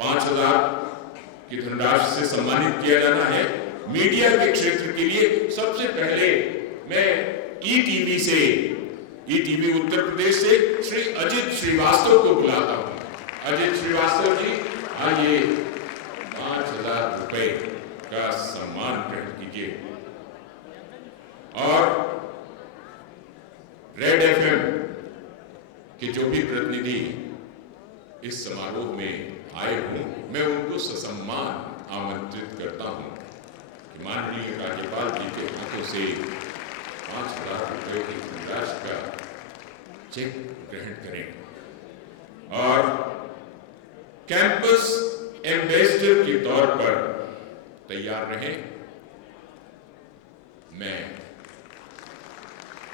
5,000 की धनराशि से सम्मानित किया जाना है। मीडिया के क्षेत्र के लिए सबसे पहले मैं ईटीवी उत्तर प्रदेश से श्री अजित श्रीवास्तव को बुलाता हूं। अजित श्रीवास्तव जी, आइए 5,000 रुपए का सम्मान ग्रहण कीजिए। और रेड एफएम के जो भी प्रतिनिधि इस समारोह में आए हों, मैं उनको ससम्मान आमंत्रित करता हूं कि माननीय राज्यपाल जी के हाथों से 5,000 रुपए की धनराशि का चेक ग्रहण करें और कैंपस एम्बेसडर के तौर पर तैयार रहें। मैं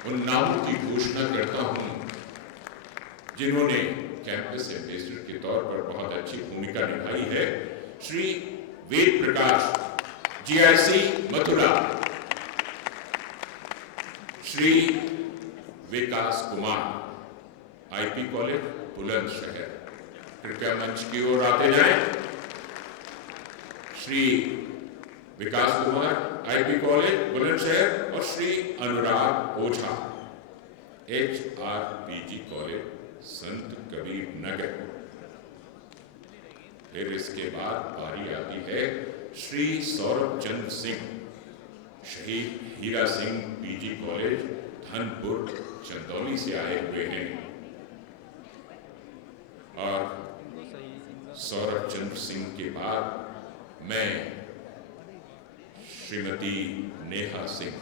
उन नामों की घोषणा करता हूं जिन्होंने कैंपस एम्बेसडर के तौर पर बहुत अच्छी भूमिका निभाई है। श्री वेद प्रकाश, जीआईसी मथुरा, श्री विकास कुमार, आईपी कॉलेज बुलंदशहर, कृपया मंच की ओर आते जाएं। श्री विकास कुमार, आईपी कॉलेज बुलंदशहर, और श्री अनुराग ओझा, HRPG कॉलेज संत कबीर नगर। फिर इसके बाद बारी आती है श्री सौरभ चंद्र सिंह, शहीद हीरा सिंह PG कॉलेज धनपुर चंदौली से आए हुए हैं। और सौरभ चंद्र सिंह के बाद मैं श्रीमती नेहा सिंह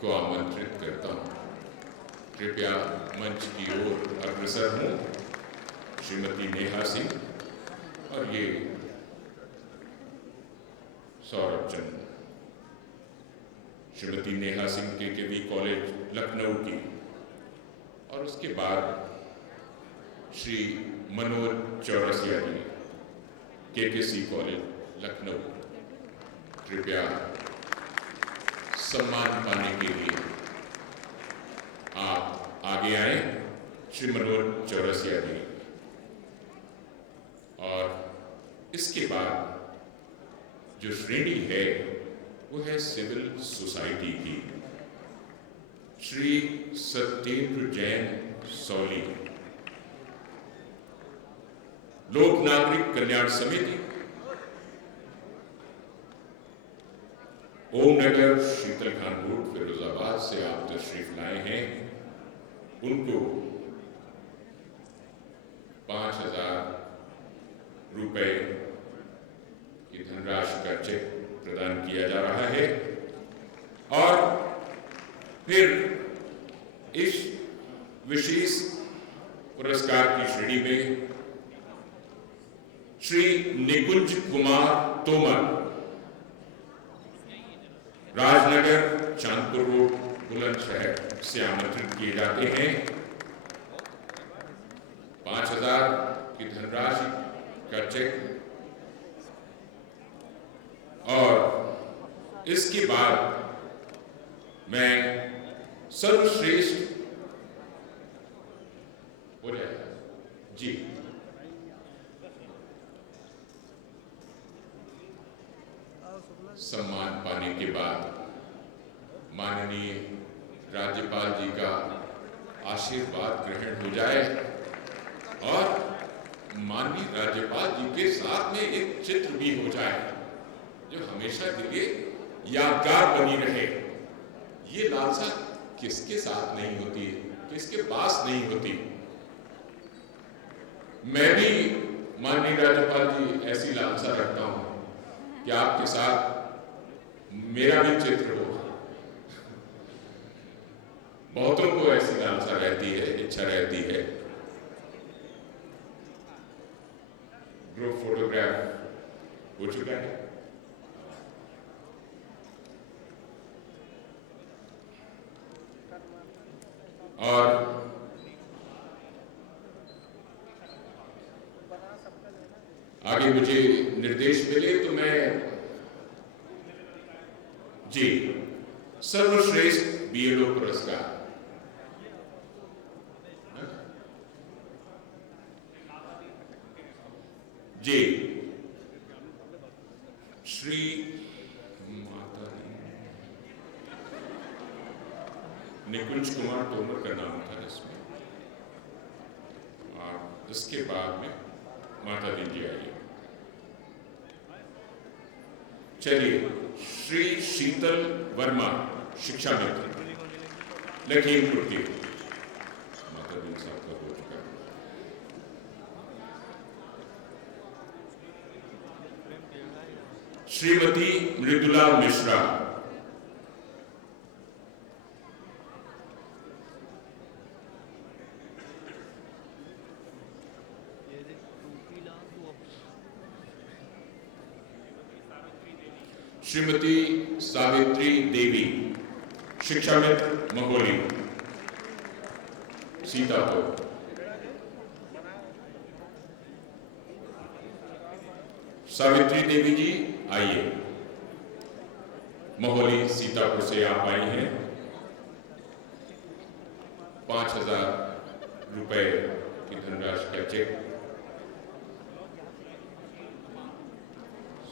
को आमंत्रित करता हूं। कृपया मंच की ओर अग्रसर हों। श्रीमती नेहा सिंह और ये सौरभ चंद्र, श्रीमती नेहा सिंह KKB कॉलेज लखनऊ की, और उसके बाद श्री मनोज चौरसिया जी, KKC कॉलेज लखनऊ। कृपया सम्मान पाने के लिए आप आगे आए। श्री मनोज चौरसिया जी। और इसके बाद जो श्रेणी है वो है सिविल सोसाइटी की। श्री सत्येंद्र जैन सौली, लोक नागरिक कल्याण समिति, ओम नगर शीतल खान रोड फिरोजाबाद से आप तशरीफ लाए हैं। उनको 5,000 रुपए की धनराशि का चेक प्रदान किया जा रहा है। और फिर इस विशेष पुरस्कार की श्रेणी में श्री निकुंज कुमार तोमर, राजनगर चांदपुर रोड बुलंदशहर से आमंत्रित किए जाते हैं। 5,000 की धनराशि का चेक। और इसके बाद मैं सर्वश्रेष्ठ हो जाएगा जी, सम्मान पाने के बाद माननीय राज्यपाल जी का आशीर्वाद ग्रहण हो जाए और माननीय राज्यपाल जी के साथ में एक चित्र भी हो जाए जो हमेशा के लिए यादगार बनी रहे। ये लालसा किसके साथ नहीं होती, किसके पास नहीं होती। मैं भी माननीय राज्यपाल जी ऐसी लालसा रखता हूं कि आपके साथ मेरा भी चित्र हो। बहुतों को ऐसी लालसा रहती है, इच्छा रहती है। ग्रुप फोटोग्राफ हो चुका है। और आगे मुझे निर्देश मिले तो मैं जी सर्वश्रेष्ठ BLO पुरस्कार जी, श्री माता निकुंज कुमार तोमर का नाम था इसमें, और इसके बाद में माता दी जी आई। चलिए, श्री शीतल वर्मा शिक्षा मित्र लखीमपुर के, माता दी साहब का हो चुका। श्रीमती मृदुला मिश्रा, श्रीमती सावित्री देवी शिक्षा मित्र महोली सीतापुर, सावित्री देवी जी आइए, महोली सीतापुर से आप आई हैं। 5,000 रुपए की धनराशि का चेक।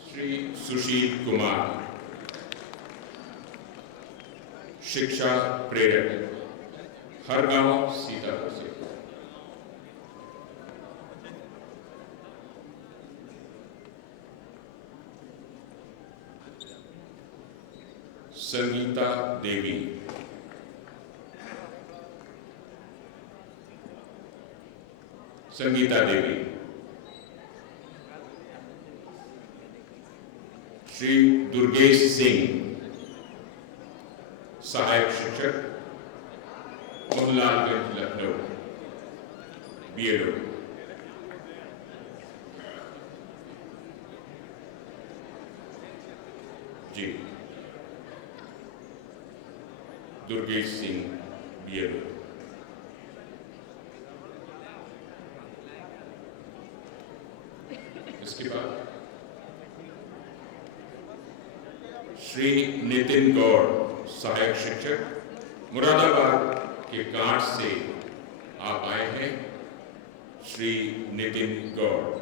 श्री सुशील कुमार शिक्षा प्रेरक हर गांव सीतापुर से। संगीता देवी, संगीता देवी। श्री दुर्गेश सिंह सहायक शिक्षक मोहनलालगंज लखनऊ BLO। जी, दुर्गेश सिंह BLO। इसके बाद श्री नितिन गौड़ सहायक शिक्षक मुरादाबाद के कांठ से आप आए हैं। श्री नितिन गौड़।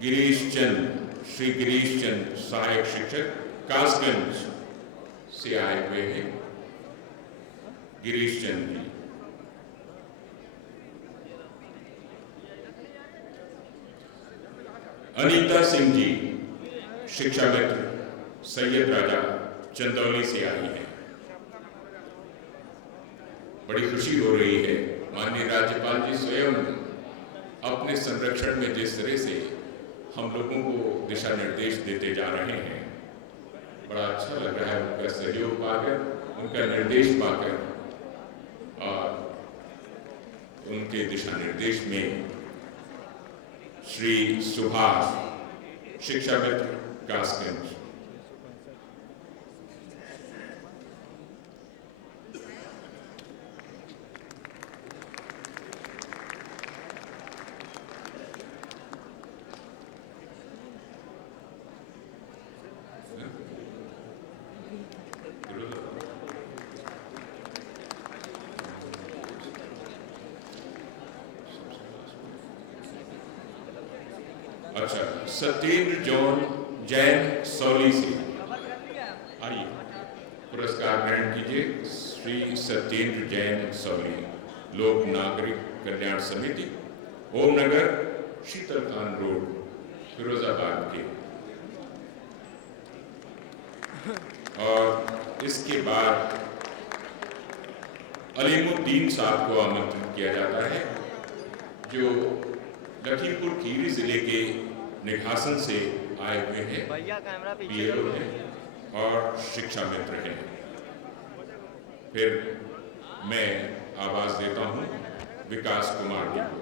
गिरीश चंद, श्री गिरीश चंद सहायक शिक्षक कासगंज से आए हुए हैं। गिरीश चंद जी। अनीता सिंह जी शिक्षा मित्र सैयद राजा चंदौली से आई हैं। बड़ी खुशी हो रही है, माननीय राज्यपाल जी स्वयं अपने संरक्षण में जिस तरह से हम लोगों को दिशा निर्देश देते जा रहे हैं, बड़ा अच्छा लग रहा है उनका सहयोग पाकर, उनका निर्देश पाकर, और उनके दिशा निर्देश में श्री सुभाष शिक्षा मित्र कासगंज। अच्छा, सत्येंद्र जॉन जैन सौली से आइए, पुरस्कार ग्रहण कीजिए। श्री सत्येंद्र जैन सौली, लोक नागरिक कल्याण समिति, ओमनगर, शीतलकान रोड, फिरोजाबाद के। और इसके बाद अलीमुद्दीन साहब को आमंत्रित किया जाता है, जो लखीमपुर खीरी जिले के निघासन से आए हुए हैं, BLO हैं और शिक्षा मित्र हैं। फिर मैं आवाज देता हूं विकास कुमार जी को।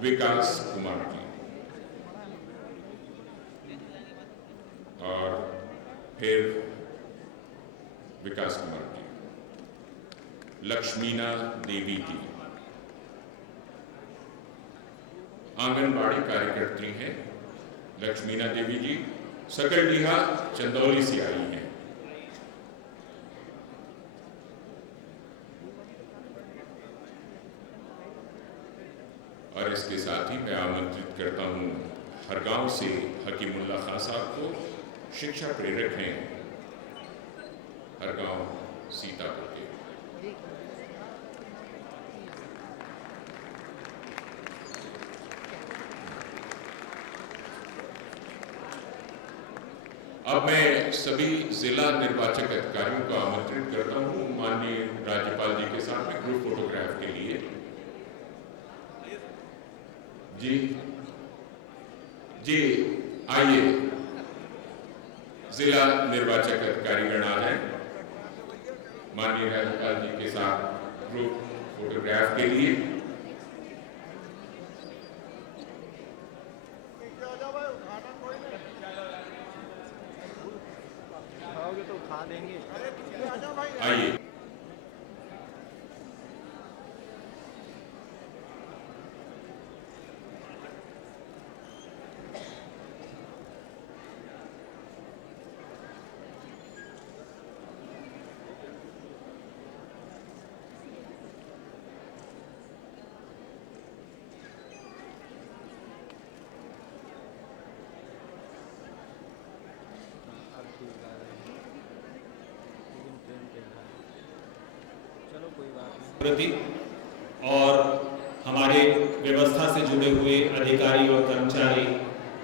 विकास कुमार जी, और फिर विकास कुमार जी। लक्ष्मीना देवी जी आंगनबाड़ी कार्यकर्त्री हैं लक्ष्मीना देवी जी सकलडीहा चंदौली से आई हैं। और इसके साथ ही मैं आमंत्रित करता हूं हरगांव से हकीमुल्ला खां साहब को, शिक्षा प्रेरक हैं हरगांव सीतापुर के। अब मैं सभी जिला निर्वाचक अधिकारियों को आमंत्रित करता हूं माननीय राज्यपाल जी के साथ में ग्रुप फोटोग्राफ के लिए। जी आइए, जिला निर्वाचक अधिकारी गण आ जाएं माननीय राज्यपाल जी के साथ ग्रुप फोटोग्राफ के लिए। तो खा देंगे। आइए, प्रति और हमारे व्यवस्था से जुड़े हुए अधिकारी और कर्मचारी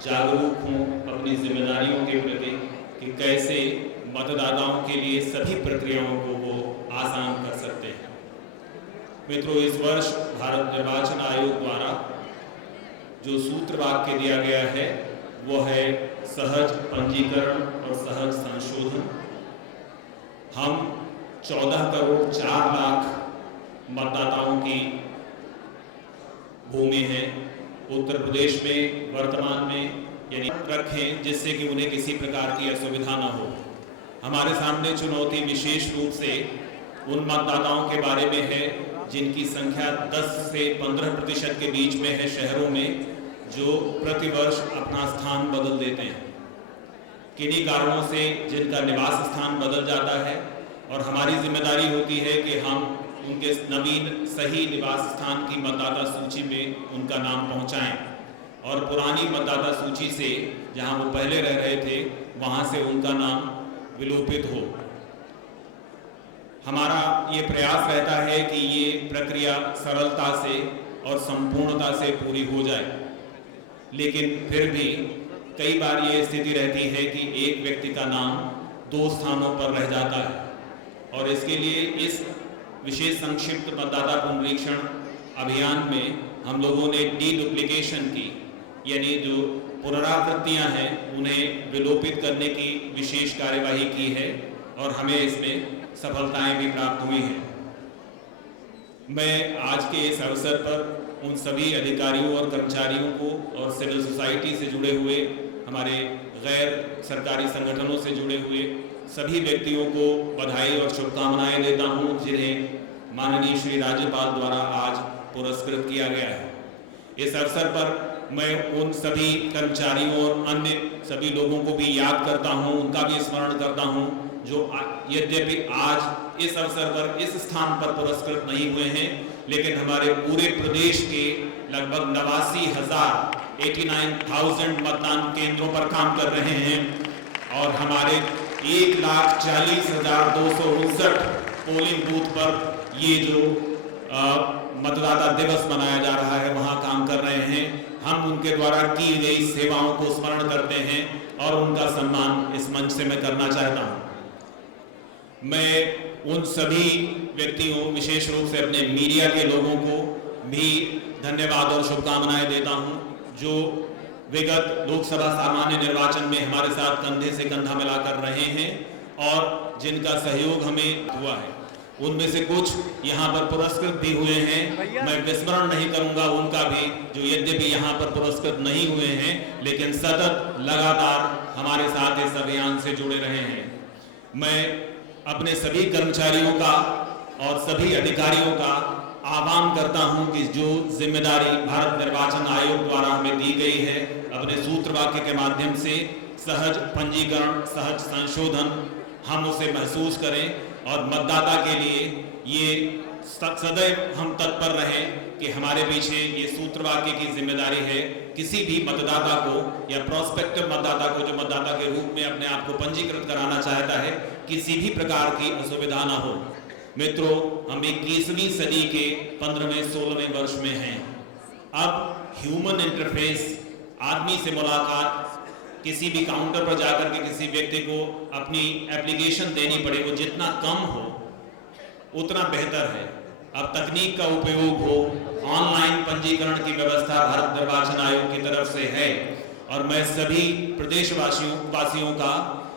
जागरूक हों अपनी जिम्मेदारियों के प्रति कि कैसे मतदाताओं के लिए सभी प्रक्रियाओं को वो आसान कर सकते हैं। मित्रों, इस वर्ष भारत निर्वाचन आयोग द्वारा जो सूत्र वाक्य दिया गया है वो है सहज पंजीकरण और सहज संशोधन। हम 14 करोड़ 4 लाख मतदाताओं की भूमि है उत्तर प्रदेश में वर्तमान में, यानी रखें जिससे कि उन्हें किसी प्रकार की असुविधा न हो। हमारे सामने चुनौती विशेष रूप से उन मतदाताओं के बारे में है जिनकी संख्या 10 से 15% के बीच में है शहरों में, जो प्रतिवर्ष अपना स्थान बदल देते हैं। किन्हीं कारणों से जिनका निवास स्थान बदल जाता है और हमारी जिम्मेदारी होती है कि हम उनके नवीन सही निवास स्थान की मतदाता सूची में उनका नाम पहुंचाएं और पुरानी मतदाता सूची से जहां वो पहले रह रहे थे वहां से उनका नाम विलोपित हो। हमारा ये प्रयास रहता है कि ये प्रक्रिया सरलता से और संपूर्णता से पूरी हो जाए, लेकिन फिर भी कई बार ये स्थिति रहती है कि एक व्यक्ति का नाम 2 स्थानों पर रह जाता है और इसके लिए इस विशेष संक्षिप्त मतदाता पुनरीक्षण अभियान में हम लोगों ने डीडुप्लीकेशन की, यानी जो पुनरावृत्तियां हैं उन्हें विलोपित करने की विशेष कार्यवाही की है और हमें इसमें सफलताएं भी प्राप्त हुई हैं। मैं आज के इस अवसर पर उन सभी अधिकारियों और कर्मचारियों को और सिविल सोसाइटी से जुड़े हुए, हमारे गैर सरकारी संगठनों से जुड़े हुए सभी व्यक्तियों को बधाई और शुभकामनाएं देता हूं जिन्हें माननीय श्री राज्यपाल द्वारा आज पुरस्कृत किया गया है। इस अवसर पर मैं उन सभी कर्मचारियों और अन्य सभी लोगों को भी याद करता हूं, उनका भी स्मरण करता हूं जो यद्यपि आज इस अवसर पर इस स्थान पर पुरस्कृत नहीं हुए हैं, लेकिन हमारे पूरे प्रदेश के लगभग 89,000 मतदान केंद्रों पर काम कर रहे हैं और हमारे 1,40,259 पोलिंग बूथ पर ये जो मतदाता दिवस मनाया जा रहा है वहां काम कर रहे हैं। हम उनके द्वारा की गई सेवाओं को स्मरण करते हैं और उनका सम्मान इस मंच से मैं करना चाहता हूं। मैं उन सभी व्यक्तियों, विशेष रूप से अपने मीडिया के लोगों को भी धन्यवाद और शुभकामनाएं देता हूं जो विगत लोकसभा सामान्य निर्वाचन में हमारे साथ कंधे से कंधा मिलाकर रहे हैं और जिनका सहयोग हमें हुआ है। उनमें से कुछ यहाँ पर पुरस्कृत भी हुए हैं, मैं विस्मरण नहीं करूंगा उनका भी, जो यद्यपि यहाँ पर पुरस्कृत नहीं हुए हैं लेकिन सतत लगातार हमारे साथ इस अभियान से जुड़े रहे हैं। मैं अपने सभी कर्मचारियों का और सभी अधिकारियों का आह्वान करता हूं कि जो जिम्मेदारी भारत निर्वाचन आयोग द्वारा हमें दी गई है अपने सूत्र वाक्य के माध्यम से सहज पंजीकरण, सहज संशोधन हम उसे महसूस करें और मतदाता के लिए ये सदैव हम तत्पर रहें कि हमारे पीछे ये सूत्र वाक्य की जिम्मेदारी है। किसी भी मतदाता को या प्रोस्पेक्टिव मतदाता को जो मतदाता के रूप में अपने आप को पंजीकृत कराना चाहता है, किसी भी प्रकार की असुविधा ना हो। मित्रों, हम 21वीं सदी के 15वें-16वें वर्ष में हैं। अब ह्यूमन इंटरफेस, आदमी से मुलाकात, किसी भी काउंटर पर जाकर के किसी व्यक्ति को अपनी एप्लीकेशन देनी पड़े, वो जितना कम हो उतना बेहतर है। अब तकनीक का उपयोग हो, ऑनलाइन पंजीकरण की व्यवस्था भारत निर्वाचन आयोग की तरफ से है और मैं सभी प्रदेशवासियों का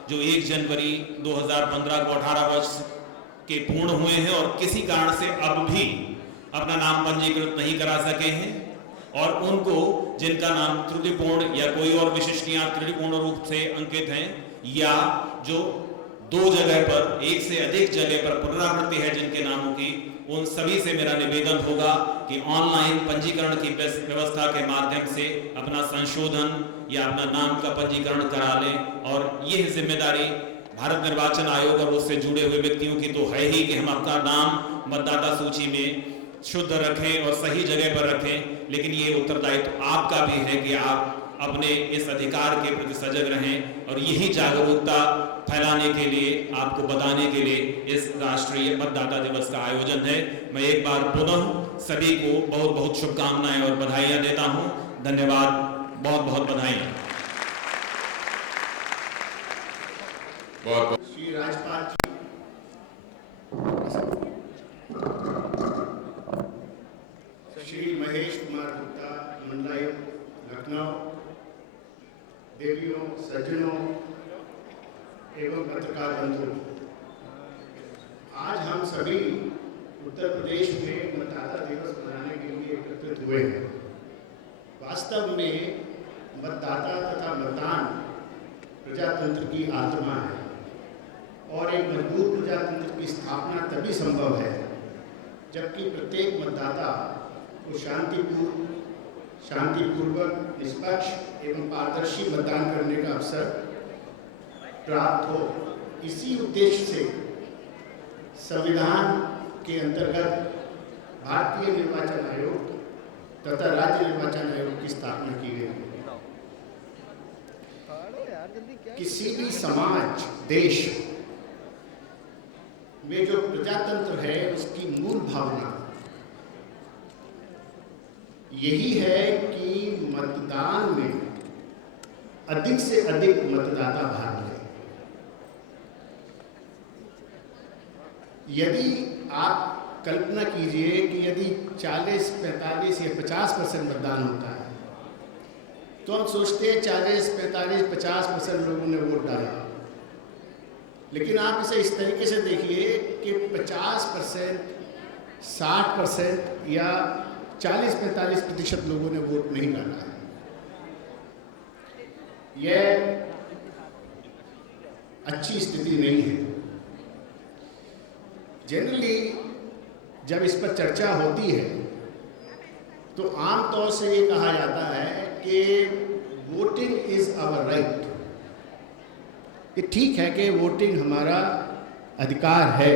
जो 1 जनवरी 2015 को 18 वर्ष के पूर्ण हुए हैं और किसी कारण से अब भी अपना नाम पंजीकृत नहीं करा सके हैं, और उनको जिनका नाम त्रुटिपूर्ण या कोई और विशिष्टियां त्रुटिपूर्ण रूप से अंकित हैं, या जो 2 जगह पर, 1 से अधिक जगह पर पुनरावृत्ति है जिनके नामों की, उन सभी से मेरा निवेदन होगा कि ऑनलाइन पंजीकरण की व्यवस्था के माध्यम से अपना संशोधन या अपना नाम का पंजीकरण करा लें। और यह जिम्मेदारी भारत निर्वाचन आयोग और उससे जुड़े हुए व्यक्तियों की तो है ही कि हम अपना नाम मतदाता सूची में शुद्ध रखें और सही जगह पर रखें, लेकिन ये उत्तरदायित्व आपका भी है कि आप अपने इस अधिकार के प्रति सजग रहें। और यही जागरूकता फैलाने के लिए, आपको बताने के लिए इस राष्ट्रीय मतदाता दिवस का आयोजन है। मैं एक बार पुनः सभी को बहुत बहुत शुभकामनाएं और बधाइयां देता हूं। धन्यवाद, बहुत बहुत बधाई। श्री राज्यपाल जी, श्री महेश कुमार गुप्ता, मंडलायुक्त लखनऊ, देवियों, सज्जनों एवं पत्रकार बंधुओं, आज हम सभी उत्तर प्रदेश में मतदाता दिवस मनाने के लिए एकत्रित हुए हैं। वास्तव में मतदाता तथा मतदान प्रजातंत्र की आत्मा है और एक मजबूत प्रजातंत्र की स्थापना तभी संभव है जबकि प्रत्येक मतदाता को शांतिपूर्वक, निष्पक्ष एवं पारदर्शी मतदान करने का अवसर प्राप्त हो। इसी उद्देश्य से संविधान के अंतर्गत भारतीय निर्वाचन आयोग तथा राज्य निर्वाचन आयोग की स्थापना की गई। किसी भी समाज, देश में जो प्रजातंत्र है उसकी मूल भावना यही है कि मतदान में अधिक से अधिक मतदाता भाग लें। यदि आप कल्पना कीजिए कि यदि 40, 45 या 50% मतदान होता है तो हम सोचते हैं 40, 45, 50% लोगों ने वोट डाला, लेकिन आप इसे इस तरीके से देखिए कि 50%, 60% या 40-45% लोगों ने वोट नहीं डाला है। यह अच्छी स्थिति नहीं है। जनरली जब इस पर चर्चा होती है तो आमतौर से ये कहा जाता है कि वोटिंग इज आवर राइट। ये ठीक है कि वोटिंग हमारा अधिकार है,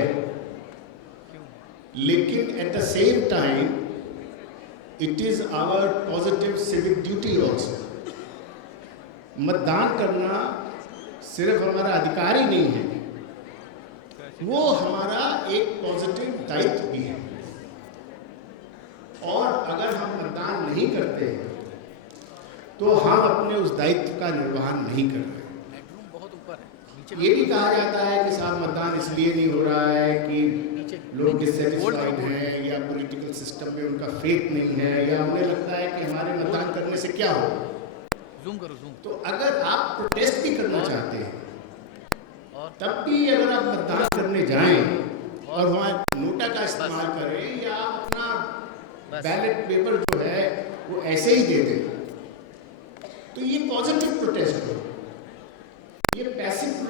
लेकिन at the same time it is our positive civic duty also. मतदान करना सिर्फ हमारा अधिकार ही नहीं है, वो हमारा एक पॉजिटिव दायित्व भी है। और अगर हम मतदान नहीं करते हैं तो हम अपने उस दायित्व का निर्वहन नहीं कर रहे। ये भी कहा जाता है कि साहब मतदान इसलिए नहीं हो रहा है कि लोग डिससेटिस्फाइड हैं या पॉलिटिकल सिस्टम में उनका फेथ नहीं है या उन्हें लगता है कि हमारे मतदान करने से क्या हो। तो अगर आप प्रोटेस्ट भी करना चाहते हैं तब भी अगर आप मतदान करने जाएं और वहाँ नोटा का इस्तेमाल करें या अपना बैलेट पेपर जो है वो ऐसे ही दे दें, तो ये पॉजिटिव प्रोटेस्ट हो। ये पैसिव